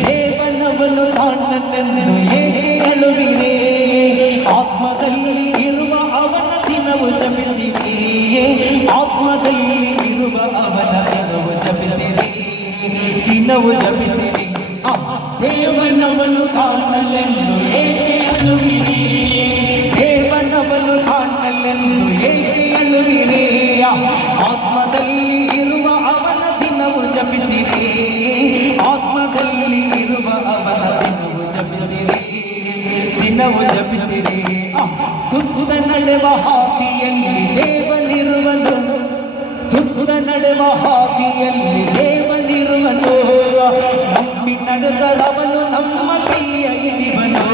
ದೇವನವನು ಕಾಣನೆಂದು ಏಕೆ ಅಳುವಿರಿ ಆತ್ಮದಲ್ಲಿ ಇರುವ ಅವನ ದಿನವು ಜಪಿಸಿರಿ ಆತ್ಮದಲ್ಲಿ ಇರುವ ಅವನ ದಿನವು ಜಪಿಸಿರಿ ದಿನವು ಜಪಿಸಿರಿ ದೇವನವನು ಕಾಣಲೆಂದು ಏಕೆ ಅಳುವಿರಿ ದೇವನವನು ಕಾಣಲೆಂದು ಏಕೆ ಅಳುವಿರಿ ಆತ್ಮದಲ್ಲಿ ಇರುವ ಅವನ ದಿನವು ಜಪಿಸಿರಿ ಆತ್ಮದಲ್ಲಿ ಇರುವ ಅವನ ದಿನವು ಜಪಿಸಿರಿ ದಿನವು ಜಪಿಸಿರಿ ಸುತ್ತ ನಡೆವ ಹಾದಿಯಲ್ಲಿ ದೇವನಿರುವನು ಸುತ್ತ ನಡೆವ ಹಾದಿಯಲ್ಲಿ ದೇವನಿರುವನು ನಂಬಿ ನಡೆದರವನು ನಮ್ಮ ಕೈಯ ಹಿಡಿವನು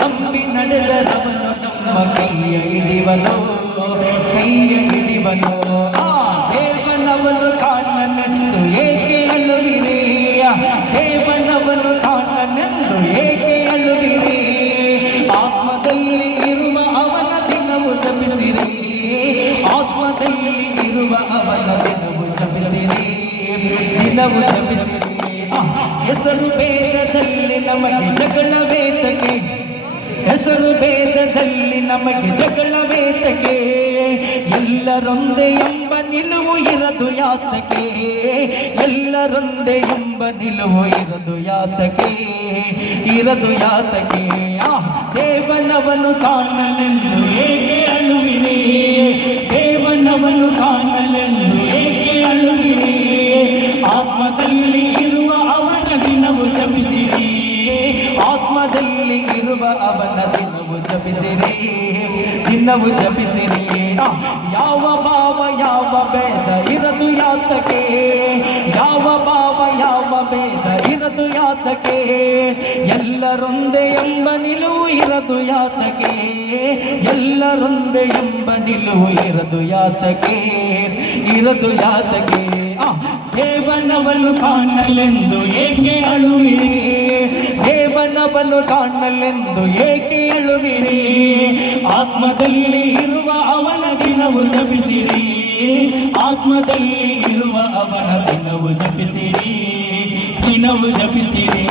ನಂಬಿ ನಡೆದರವನು ನಮ್ಮ ಕೈಯ ಹಿಡಿವನು ಕೈಯ ಹಿಡಿವನು ದೇವನವನು ಕಾಣನೆಂದು ಏಕೆ ಅಳುವಿರಿ ದೇವನವನು ಕಾಣನೆಂದು ಏಕೆ ಅಳುವಿರಿ ಆತ್ಮದಲ್ಲಿ ಇರುವ ಅವನ ದಿನವು ಜಪಿಸಿರಿ ಆತ್ಮದಲ್ಲಿ ಇರುವ ಅವನ ದಿನವು ಜಪಿಸಿರಿ ದಿನವು ಜಪಿಸಿರಿ ಹೆಸರು ಭೇದದಲ್ಲಿ ನಮಗೆ ಜಗಳವೇತಕ್ಕೆ ಹೆಸರು ಭೇದದಲ್ಲಿ ನಮಗೆ ಜಗಳವೇತಕ್ಕೆ ಎಲ್ಲರೊಂದೇ ಎಂಬ ನಿಲುವು ಇರದು ಯಾತಕ್ಕೆ ಎಲ್ಲರೊಂದೇ ಎಂಬ ನಿಲುವು ಇರದು ಯಾತಕ್ಕೆ ಇರದು ಯಾತಕ್ಕೆ ದೇವನವನು ಕಾಣಲೆಂದು ಏಕೆ ಅಳುವಿರಿ ದೇವನವನು ಕಾಣಲೆಂದು ಏಕೆ ಅಳುವಿರಿ ಆತ್ಮದಲ್ಲಿ ಇರುವ ಅವನ ದಿನವು ಜಪಿಸಿರಿ ಆತ್ಮದಲ್ಲಿ ಇರುವ ಅವನ ದಿನವು ಜಪಿಸಿರಿ ದಿನವು ಜಪಿಸಿರಿ ಯಾವ ಭಾವ ಯಾವ ಭೇದ ಇರದು ಯಾತಕ್ಕೆ ಯಾವ ಭಾವ ಯಾವ ಭೇದ ಇರದು ಯಾತಕ್ಕೆ ಎಲ್ಲರೊಂದೇ ಎಂಬ ನಿಲುವು ಇರದು ಯಾತಕ್ಕೆ ಎಲ್ಲರೊಂದೇ ಎಂಬ ನಿಲುವು ಇರದು ಯಾತಕ್ಕೆ ಇರದು ಯಾತಕ್ಕೆ ದೇವನವನು ಕಾಣಲೆಂದು ಏಕೆ ಅಳುವಿರಿ ದೇವನವನು ಕಾಣಲೆಂದು ಏಕೆ ಅಳುವಿರಿ ಆತ್ಮದಲ್ಲಿ ಇರುವ ಅವನ ದಿನವು ಜಪಿಸಿರಿ ಆತ್ಮದಲ್ಲಿ ಇರುವ ಅವನ ದಿನವು ಜಪಿಸಿರಿ ದಿನವು ಜಪಿಸಿರಿ